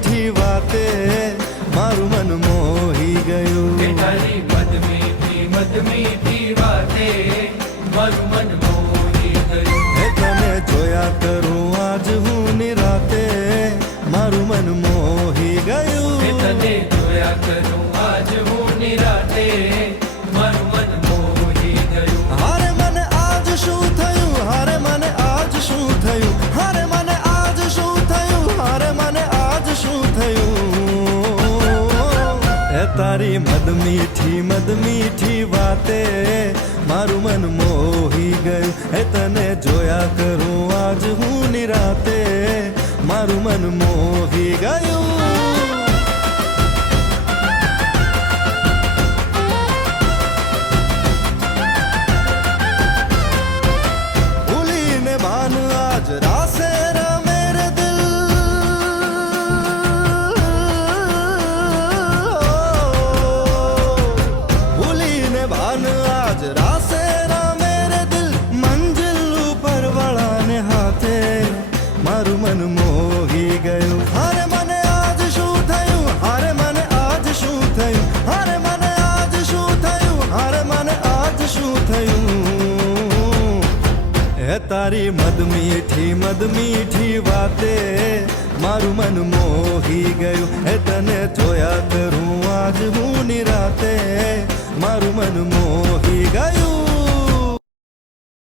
મીઠી વાતે મારું મન મોહી ગયું તારી મધ મીઠી વાતે મારું મન મોહી ગયું હે તને જોયા કરું આજ હું નિરાતે મારું મન મોહી ગયું તને જોયા કરું આજ હું નિરાતે મારું મન મોહી ગયું હારે મને આજ શું થયું હારે મને આજ શું થયું હારે મને આજ શું થયું હારે મને આજ શું થયું હે તારી મધ મીઠી વાતે મારું મન મોહી ગયું હે તને જોયા કરું આજ હું નિરાતે મારું મન મોહી ગયું ભૂલીને ભાન આજ રાસે રમે રે દિલ ભૂલીને ભાન આજ રાસે રમે રે દિલ મંજિલ ઉપર વાળાને હાથે મારું મન મોહી ગયું હારે મને આજ શું થયું હારે મને આજ શું થયું હારે મને આજ શું થયું હારે મને આજ શું થયું હે તારી મધ મીઠી વાતે મારું મન મોહી ગયું હે તને જોયા કરું આજ હું નિરાતે મારું મન મોહી ગયું